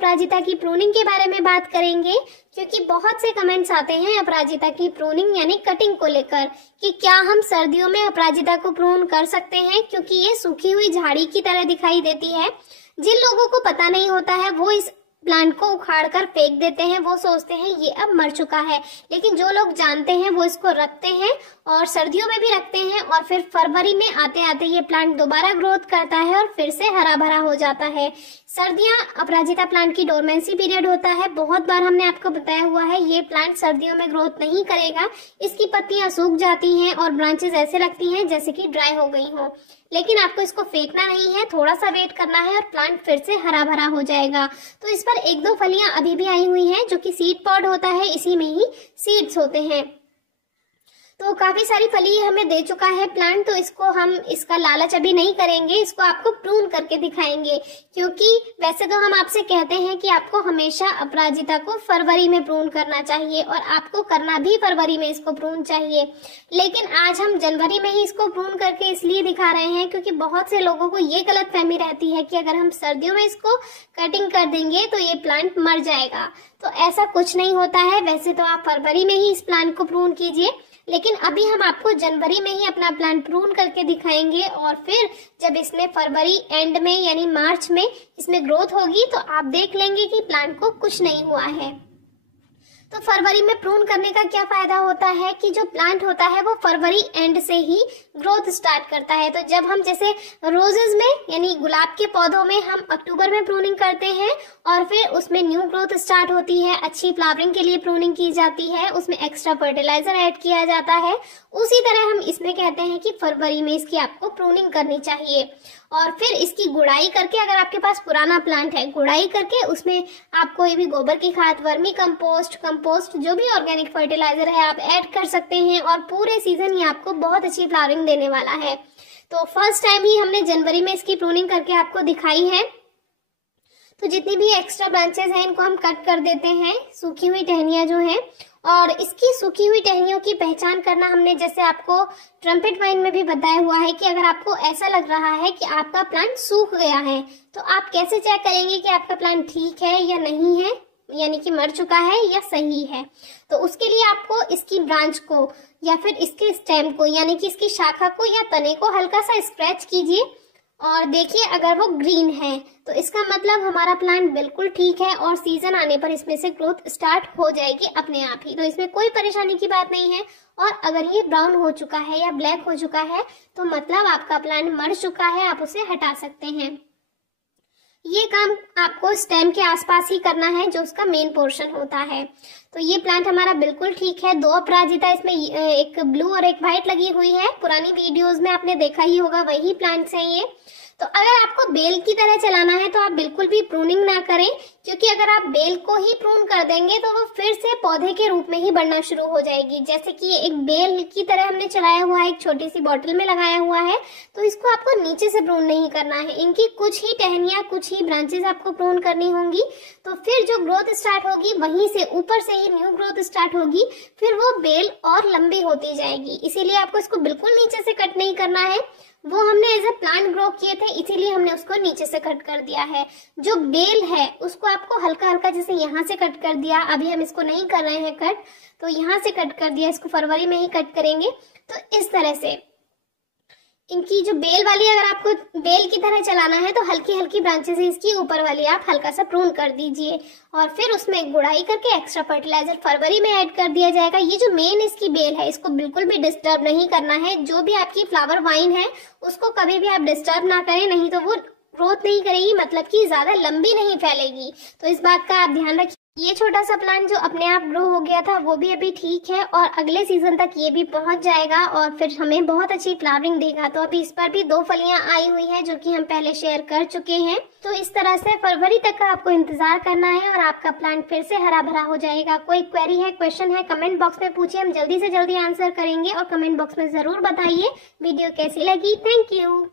अपराजिता की प्रूनिंग के बारे में बात करेंगे, क्योंकि बहुत से कमेंट्स आते हैं अपराजिता की प्रूनिंग यानी कटिंग को लेकर कि क्या हम सर्दियों में अपराजिता को प्रून कर सकते हैं, क्योंकि ये सूखी हुई झाड़ी की तरह दिखाई देती है। जिन लोगों को पता नहीं होता है वो इस प्लांट को उखाड़कर फेंक देते हैं, वो सोचते हैं ये अब मर चुका है, लेकिन जो लोग जानते हैं वो इसको रखते हैं और सर्दियों में भी रखते हैं और फिर फरवरी में आते आते ये प्लांट दोबारा ग्रोथ करता है और फिर से हरा भरा हो जाता है। सर्दियां अपराजिता प्लांट की डोरमेंसी पीरियड होता है। बहुत बार हमने आपको बताया हुआ है ये प्लांट सर्दियों में ग्रोथ नहीं करेगा, इसकी पत्तियां सूख जाती हैं और ब्रांचेस ऐसे लगती हैं जैसे कि ड्राई हो गई हो, लेकिन आपको इसको फेंकना नहीं है, थोड़ा सा वेट करना है और प्लांट फिर से हरा भरा हो जाएगा। तो इस पर एक दो फलियां अभी भी आई हुई हैं जो कि सीड पॉड होता है, इसी में ही सीड्स होते हैं। तो काफी सारी फली हमें दे चुका है प्लांट, तो इसको हम इसका लालच अभी नहीं करेंगे, इसको आपको प्रून करके दिखाएंगे, क्योंकि वैसे तो हम आपसे कहते हैं कि आपको हमेशा अपराजिता को फरवरी में प्रून करना चाहिए और आपको करना भी फरवरी में इसको प्रून चाहिए, लेकिन आज हम जनवरी में ही इसको प्रून करके इसलिए दिखा रहे हैं क्योंकि बहुत से लोगों को ये गलतफहमी रहती है कि अगर हम सर्दियों में इसको कटिंग कर देंगे तो ये प्लांट मर जाएगा। तो ऐसा कुछ नहीं होता है। वैसे तो आप फरवरी में ही इस प्लांट को प्रून कीजिए, लेकिन अभी हम आपको जनवरी में ही अपना प्लांट प्रून करके दिखाएंगे और फिर जब इसमें फरवरी एंड में यानी मार्च में इसमें ग्रोथ होगी तो आप देख लेंगे कि प्लांट को कुछ नहीं हुआ है। तो फरवरी में प्रून करने का क्या फायदा होता है कि जो प्लांट होता है वो फरवरी एंड से ही ग्रोथ स्टार्ट करता है। तो जब हम जैसे रोजेस में यानी गुलाब के पौधों में हम अक्टूबर में प्रूनिंग करते हैं और फिर उसमें न्यू ग्रोथ स्टार्ट होती है, अच्छी फ्लावरिंग के लिए प्रूनिंग की जाती है, उसमें एक्स्ट्रा फर्टिलाइजर ऐड किया जाता है, उसी तरह हम इसमें कहते हैं कि फरवरी में इसकी आपको प्रूनिंग करनी चाहिए और फिर इसकी गुड़ाई करके, अगर आपके पास पुराना प्लांट है, गुड़ाई करके उसमें आप कोई भी गोबर की खाद, वर्मी कंपोस्ट जो भी ऑर्गेनिक फर्टिलाइजर है आप ऐड कर सकते हैं और पूरे सीजन ये आपको बहुत अच्छी फ्लावरिंग देने वाला है। तो फर्स्ट टाइम ही हमने जनवरी में इसकी प्रूनिंग करके आपको दिखाई है। तो जितनी भी एक्स्ट्रा ब्रांचेस हैं इनको हम कट कर देते हैं, सूखी हुई टहनियां जो हैं, और इसकी सूखी हुई टहनियों की पहचान करना हमने जैसे आपको ट्रम्पेट वाइन में भी बताया हुआ है कि अगर आपको ऐसा लग रहा है कि आपका प्लांट सूख गया है तो आप कैसे चेक करेंगे कि आपका प्लांट ठीक है या नहीं है, यानी कि मर चुका है या सही है। तो उसके लिए आपको इसकी ब्रांच को या फिर इसके स्टेम को यानी कि इसकी शाखा को या तने को हल्का सा स्क्रैच कीजिए और देखिए अगर वो ग्रीन है तो इसका मतलब हमारा प्लांट बिल्कुल ठीक है और सीजन आने पर इसमें से ग्रोथ स्टार्ट हो जाएगी अपने आप ही। तो इसमें कोई परेशानी की बात नहीं है। और अगर ये ब्राउन हो चुका है या ब्लैक हो चुका है तो मतलब आपका प्लांट मर चुका है, आप उसे हटा सकते हैं। ये काम आपको स्टेम के आसपास ही करना है जो उसका मेन पोर्शन होता है। तो ये प्लांट हमारा बिल्कुल ठीक है। 2 अपराजिता इसमें एक ब्लू और एक व्हाइट लगी हुई है, पुरानी वीडियोस में आपने देखा ही होगा, वही प्लांट्स हैं ये। तो अगर आपको बेल की तरह चलाना है तो आप बिल्कुल भी प्रूनिंग ना करें, क्योंकि अगर आप बेल को ही प्रून कर देंगे तो वो फिर से पौधे के रूप में ही बढ़ना शुरू हो जाएगी। जैसे कि एक बेल की तरह हमने चलाया हुआ है, एक छोटी सी बॉटल में लगाया हुआ है, तो इसको आपको नीचे से प्रून नहीं करना है। इनकी कुछ ही टहनियां, कुछ ही ब्रांचेस आपको प्रून करनी होंगी। तो फिर जो ग्रोथ स्टार्ट होगी वहीं से ऊपर से ही न्यू ग्रोथ स्टार्ट होगी, फिर वो बेल और लंबी होती जाएगी। इसीलिए आपको इसको बिल्कुल नीचे से कट नहीं करना है। वो हमने एज ए प्लांट ग्रो किए थे इसीलिए हमने उसको नीचे से कट कर दिया है। जो बेल है उसको आपको हल्का हल्का जैसे यहाँ से कट कर दिया, अभी हम इसको नहीं कर रहे हैं कट, तो यहाँ से कट कर दिया, इसको फरवरी में ही कट करेंगे। तो इस तरह से इनकी जो बेल वाली, अगर आपको बेल की तरह चलाना है तो हल्की हल्की ब्रांचेस इसकी ऊपर वाली आप हल्का सा प्रून कर दीजिए और फिर उसमें गुड़ाई करके एक्स्ट्रा फर्टिलाइजर फरवरी में ऐड कर दिया जाएगा। ये जो मेन इसकी बेल है इसको बिल्कुल भी डिस्टर्ब नहीं करना है। जो भी आपकी फ्लावर वाइन है उसको कभी भी आप डिस्टर्ब ना करें, नहीं तो वो ग्रोथ नहीं करेगी, मतलब कि ज्यादा लंबी नहीं फैलेगी। तो इस बात का आप ध्यान रखिए। ये छोटा सा प्लांट जो अपने आप ग्रो हो गया था वो भी अभी ठीक है और अगले सीजन तक ये भी पहुंच जाएगा और फिर हमें बहुत अच्छी फ्लावरिंग देगा। तो अभी इस पर भी 2 फलियां आई हुई है जो कि हम पहले शेयर कर चुके हैं। तो इस तरह से फरवरी तक का आपको इंतजार करना है और आपका प्लांट फिर से हरा भरा हो जाएगा। कोई क्वेरी है, क्वेश्चन है, कमेंट बॉक्स में पूछिए, हम जल्दी से जल्दी आंसर करेंगे और कमेंट बॉक्स में जरूर बताइए वीडियो कैसी लगी। Thank you.